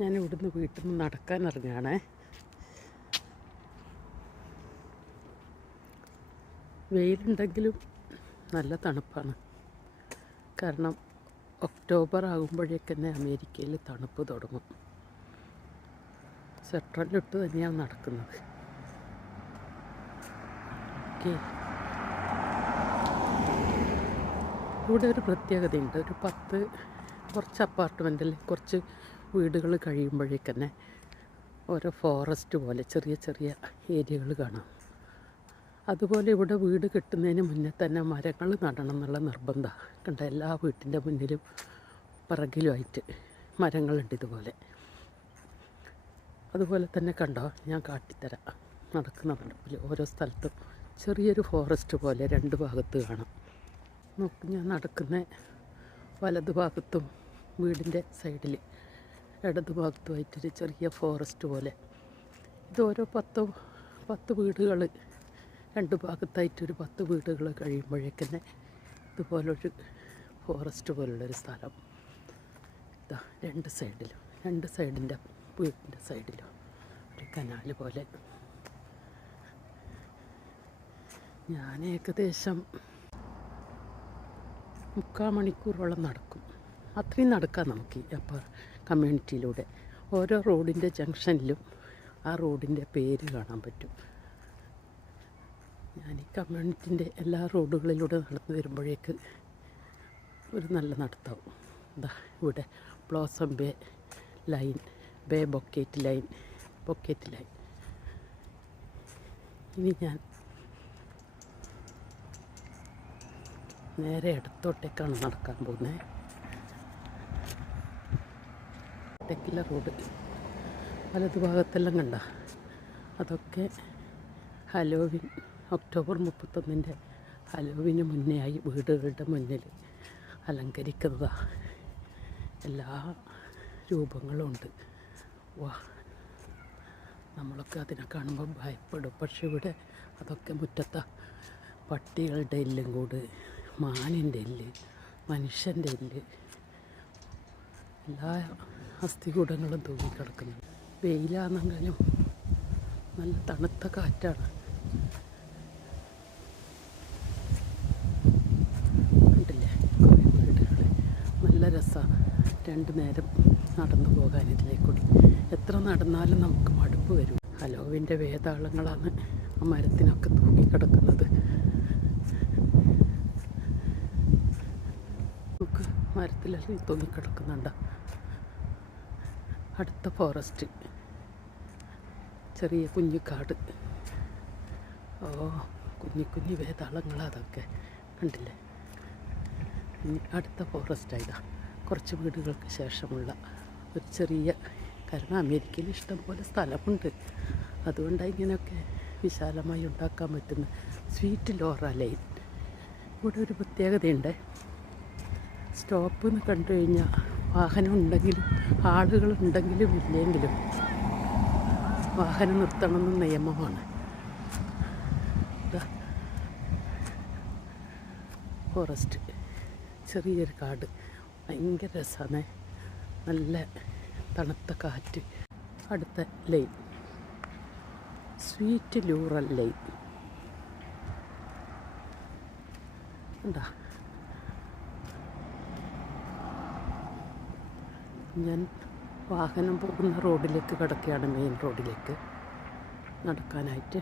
ഞാൻ ഇവിടുന്ന് വീട്ടിൽ നിന്ന് നടക്കാൻ ഇറങ്ങുകയാണേ. വെയിലുണ്ടെങ്കിലും നല്ല തണുപ്പാണ്. കാരണം ഒക്ടോബർ ആകുമ്പോഴേക്ക് തന്നെ അമേരിക്കയിൽ തണുപ്പ് തുടങ്ങും. സെട്രലിട്ട് തന്നെയാണ് നടക്കുന്നത്. ഓക്കെ. ഇവിടെ ഒരു പ്രത്യേകതയുണ്ട്. ഒരു പത്ത് കുറച്ച് അപ്പാർട്ട്മെന്റിൽ കുറച്ച് വീടുകൾ കഴിയുമ്പോഴേക്ക് തന്നെ ഓരോ ഫോറസ്റ്റ് പോലെ ചെറിയ ചെറിയ ഏരിയകൾ കാണാം. അതുപോലെ ഇവിടെ വീട് കെട്ടുന്നതിന് മുന്നേ തന്നെ മരങ്ങൾ നടണം എന്നുള്ള നിർബന്ധമാണ് കണ്ട എല്ലാ വീട്ടിന്റെ മുന്നിലും പിറകിലുമായിട്ട് മരങ്ങളുണ്ട് ഇതുപോലെ. അതുപോലെ തന്നെ കണ്ടോ ഞാൻ കാട്ടിത്തരാം. നടക്കുന്ന നടപ്പിൽ ഓരോ സ്ഥലത്തും ചെറിയൊരു ഫോറസ്റ്റ് പോലെ രണ്ട് ഭാഗത്ത് കാണാം. നോക്ക് ഞാൻ നടക്കുന്ന വലതു ഭാഗത്തും വീടിന്റെ സൈഡിൽ ഇടതു ഭാഗത്തുമായിട്ടൊരു ചെറിയ ഫോറസ്റ്റ് പോലെ. ഇത് ഓരോ പത്ത് പത്ത് വീടുകൾ രണ്ട് ഭാഗത്തായിട്ടൊരു പത്ത് വീടുകൾ കഴിയുമ്പോഴേക്കന്നെ ഇതുപോലൊരു ഫോറസ്റ്റ് പോലുള്ളൊരു സ്ഥലം. ഇതാ രണ്ട് സൈഡിലും രണ്ട് സൈഡിന്റെ വീടിന്റെ സൈഡിലും ഒരു കനാൽ പോലെ. ഞാൻ ഏകദേശം മുക്കാൽ മണിക്കൂറോളം നടക്കും. അത്രയും നടക്കാം നമുക്ക് അപ്പോൾ കമ്മ്യൂണിറ്റിയിലൂടെ. ഓരോ റോഡിന്റെ ജംഗ്ഷനിലും ആ റോഡിന്റെ പേര് കാണാൻ പറ്റും. ഞാൻ ഈ കമ്മ്യൂണിറ്റിന്റെ എല്ലാ റോഡുകളിലൂടെ നടന്നു വരുമ്പോഴേക്ക് ഒരു നല്ല നടത്താവും. എന്താ ഇവിടെ ബ്ലോസം ബേ ലൈൻ ബേ ബൊക്കേറ്റ് ലൈൻ ബൊക്കേറ്റ് ലൈൻ. ഇനി ഞാൻ നേരെ ഇടത്തോട്ടേക്കാണ് നടക്കാൻ പോകുന്നത്. തെക്കില റോഡ്. വലതു ഭാഗത്തെല്ലാം കണ്ട. അതൊക്കെ ഹലോവിൻ ഒക്ടോബർ മുപ്പത്തൊന്നിന്റെ ഹലോവിന് മുന്നേ ആയി വീടുകളുടെ മുന്നിൽ അലങ്കരിക്കുന്നതാണ് എല്ലാ രൂപങ്ങളും ഉണ്ട്. വാ നമ്മളൊക്കെ അതിനെ കാണുമ്പോൾ ഭയപ്പെടും. പക്ഷെ ഇവിടെ അതൊക്കെ മുറ്റത്ത. പട്ടികളുടെ എല്ലും കൂട് മാനിന്റെ എല്ല് മനുഷ്യന്റെ എല്ല്. എല്ലാ അസ്ഥികൂടങ്ങളും തൂങ്ങിക്കിടക്കുന്നുണ്ട് വെയിലാണെങ്കിലും നല്ല തണുത്ത കാറ്റാണ്. നല്ല രസമാണ് രണ്ടു നേരം നടന്നു പോകാൻ ഇതിലേക്കൂടി. എത്ര നടന്നാലും നമുക്ക് മടുപ്പ് വരും. ഹലോവിന്റെ വേതാളങ്ങളാണ് ആ മരത്തിനൊക്കെ തൂങ്ങിക്കിടക്കുന്നത് നമുക്ക് മരത്തിലെല്ലാം തൂങ്ങിക്കിടക്കുന്നുണ്ട് അടുത്ത ഫോറസ്റ്റ് ചെറിയ കുഞ്ഞിക്കാട്. കാട് ഓ കുഞ്ഞി കുഞ്ഞു വേതാളങ്ങൾ അതൊക്കെ. കണ്ടില്ലേ? അടുത്ത ഫോറസ്റ്റ് ഇതാ. കുറച്ച് വീടുകൾക്ക് ശേഷമുള്ള ഒരു ചെറിയ കാരണം അമേരിക്കയിൽ ഇഷ്ടംപോലെ സ്ഥലമുണ്ട്. അതുകൊണ്ടാണ് ഇങ്ങനെയൊക്കെ വിശാലമായി ഉണ്ടാക്കാൻ പറ്റുന്ന സ്വീറ്റ് ലോറ ലൈൻ ഇവിടെ ഒരു പ്രത്യേകതയുണ്ട്. സ്റ്റോപ്പ് എന്ന് കണ്ടു കഴിഞ്ഞാൽ വാഹനം ഉണ്ടെങ്കിലും ആളുകൾ ഉണ്ടെങ്കിലും ഇല്ലെങ്കിലും വാഹനം നിർത്തണമെന്ന് നിയമമാണ് ഫോറസ്റ്റ് ചെറിയൊരു കാട്. ഭയങ്കര രസമാണ് നല്ല തണുത്ത കാറ്റ്. അടുത്ത ലൈൻ. Sweet ലൂറൽ line. ഉണ്ടാ ഞാൻ വാഹനം പോകുന്ന റോഡിലേക്ക് കിടക്കുകയാണ് മെയിൻ റോഡിലേക്ക്. നടക്കാനായിട്ട്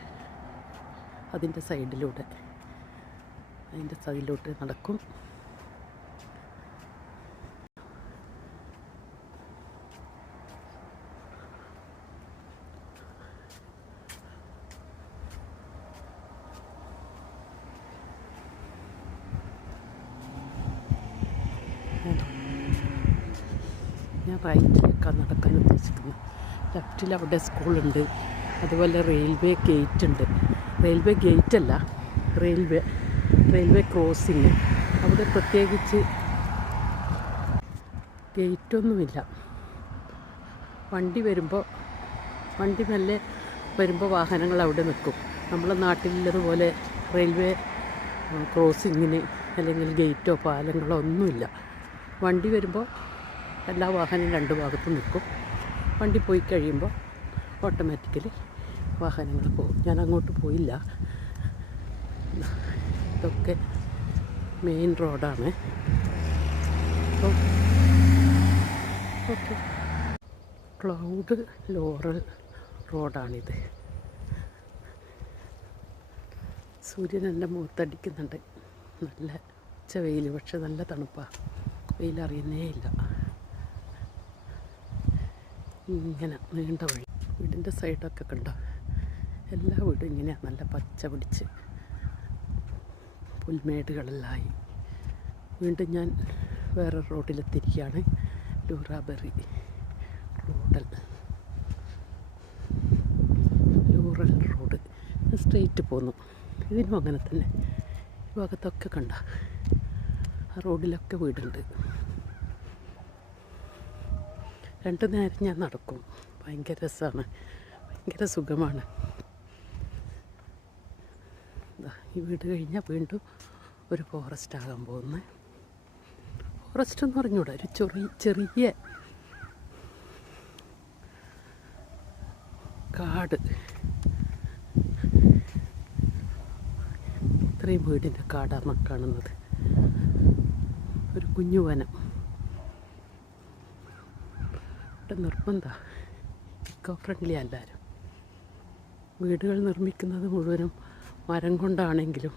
അതിന്റെ സൈഡിലൂടെ അതിന്റെ സൈഡിലോട്ട് നടക്കും ഞാൻ റൈറ്റിലേക്കാണ് നടക്കാൻ ഉദ്ദേശിക്കുന്നത് ലെഫ്റ്റിൽ അവിടെ സ്കൂളുണ്ട്. അതുപോലെ റെയിൽവേ ഗേറ്റ് ഉണ്ട് റെയിൽവേ ഗേറ്റ് അല്ല റെയിൽവേ റെയിൽവേ ക്രോസിങ് അവിടെ പ്രത്യേകിച്ച് ഗേറ്റൊന്നുമില്ല. വണ്ടി വരുമ്പോൾ വണ്ടി മെല്ലെ വരുമ്പോൾ വാഹനങ്ങൾ അവിടെ നിൽക്കും. നമ്മളെ നാട്ടിലുള്ളതുപോലെ റെയിൽവേ ക്രോസിങ്ങിന് അല്ലെങ്കിൽ ഗേറ്റോ പാലങ്ങളോ ഒന്നുമില്ല. വണ്ടി വരുമ്പോൾ എല്ലാ വാഹനവും രണ്ട് ഭാഗത്തും നിൽക്കും. വണ്ടി പോയി കഴിയുമ്പോൾ ഓട്ടോമാറ്റിക്കലി വാഹനങ്ങൾ പോകും. ഞാൻ അങ്ങോട്ട് പോയില്ല. ഇതൊക്കെ മെയിൻ റോഡാണ്. അപ്പോൾ ഓക്കെ. Cloud laurel റോഡാണിത്. സൂര്യൻ എന്റെ മുഖത്തടിക്കുന്നുണ്ട്. നല്ല ഉച്ച വെയിൽ പക്ഷെ നല്ല തണുപ്പാണ് വെയിലറിയുന്നേ ഇല്ല. ഇങ്ങനെ നീണ്ട വഴി. വീടിന്റെ സൈഡൊക്കെ കണ്ടോ? എല്ലാ വീടും ഇങ്ങനെയാണ് നല്ല പച്ച പിടിച്ച് പുൽമേടുകളെല്ലാമായി വീണ്ടും ഞാൻ വേറെ റോഡിലെത്തിയിരിക്കുകയാണ്. ലൂറാബെറി റോഡൽ ലൂറൽ റോഡ്. സ്ട്രെയിറ്റ് പോന്നു. ഇതിനും അങ്ങനെ തന്നെ. ഈ ഭാഗത്തൊക്കെ കണ്ട? ആ റോഡിലൊക്കെ വീടുണ്ട്. രണ്ട് നേരം ഞാൻ നടക്കും. ഭയങ്കര രസമാണ് ഭയങ്കര സുഖമാണ്. ഈ വീട് കഴിഞ്ഞാൽ വീണ്ടും ഒരു ഫോറസ്റ്റ് ആകാൻ പോകുന്നത് ഫോറസ്റ്റ് എന്ന് പറഞ്ഞൂടാ ഒരു ചെറിയ ചെറിയ കാട്. ഇത്രയും വീടിന്റെ കാടാണ് കാണുന്നത്. ഒരു കുഞ്ഞു വനം. ഇവിടെ നിർബന്ധ. ഇക്കോ ഫ്രണ്ട്ലി എല്ലാവരും വീടുകൾ നിർമ്മിക്കുന്നത് മുഴുവനും മരം കൊണ്ടാണെങ്കിലും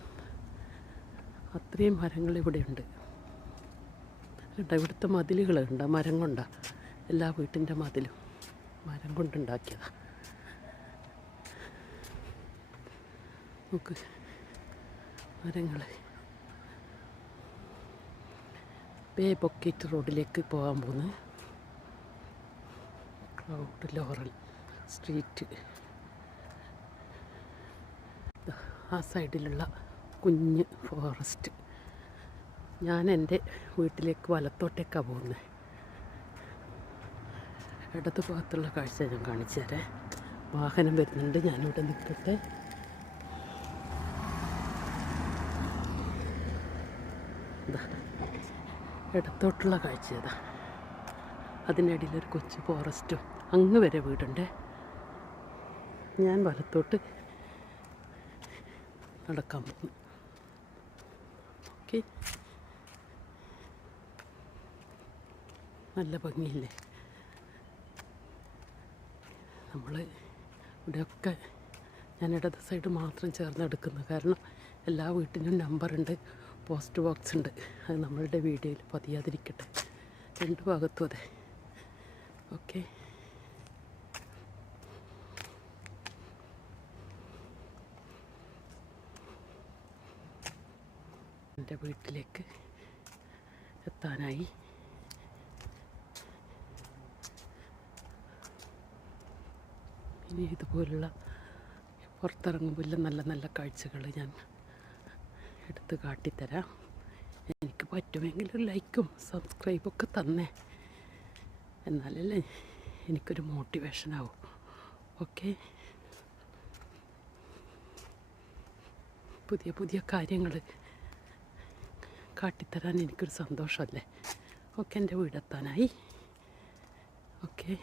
അത്രയും മരങ്ങൾ ഇവിടെയുണ്ട്. കേട്ടോ ഇവിടുത്തെ മതിലുകൾ മതിലുകളുണ്ട് മരം കൊണ്ടാണ് എല്ലാ വീട്ടിന്റെ മതിലും മരം കൊണ്ടുണ്ടാക്കിയതാണ് നോക്ക് മരങ്ങൾ ബേ പൊക്കേറ്റ് റോഡിലേക്ക് പോകാൻ പോകുന്നത് ക്ലൗഡ് ലോറൽ സ്ട്രീറ്റ് ആ സൈഡിലുള്ള കുഞ്ഞ് ഫോറസ്റ്റ് ഞാൻ എന്റെ വീട്ടിലേക്ക് വലത്തോട്ടേക്കാണ് പോകുന്നത് ഇടത് ഭാഗത്തുള്ള കാഴ്ച ഞാൻ കാണിച്ചു തരാം. വാഹനം വരുന്നുണ്ട് ഞാനിവിടെ നിൽക്കട്ടെ. ഇടത്തോട്ടുള്ള കാഴ്ച ഇതാ. അതിനിടയിലൊരു കൊച്ചു ഫോറസ്റ്റും അങ്ങ് വരെ വീടുണ്ട്. ഞാൻ വലത്തോട്ട് നടക്കാൻ പോകുന്നു. ഓക്കെ നല്ല ഭംഗിയില്ലേ? നമ്മൾ ഇവിടെയൊക്കെ ഞാൻ ഇടത് സൈഡ് മാത്രം ചേർന്നെടുക്കുന്നു കാരണം എല്ലാ വീട്ടിനും നമ്പറുണ്ട് പോസ്റ്റ് ബോക്സ് ഉണ്ട്. അത് നമ്മളുടെ വീഡിയോയിൽ പതിയാതിരിക്കട്ടെ. രണ്ട് ഭാഗത്തും അതെ. ഓക്കെ. എന്റെ വീട്ടിലേക്ക് എത്താനായി. ഇനി ഇതുപോലുള്ള പുറത്തിറങ്ങുമ്പോൾ നല്ല നല്ല കാഴ്ചകൾ ഞാൻ എടുത്ത് കാട്ടിത്തരാം. എനിക്ക് പറ്റുമെങ്കിൽ ലൈക്കും സബ്സ്ക്രൈബൊക്കെ തന്നേ. എന്നാലല്ലേ എനിക്കൊരു മോട്ടിവേഷൻ ആവും. ഓക്കെ പുതിയ പുതിയ കാര്യങ്ങൾ കാട്ടിത്തരാൻ എനിക്കൊരു സന്തോഷമല്ലേ? ഓക്കെ എന്റെ വീടെത്താനായി. ഓക്കെ.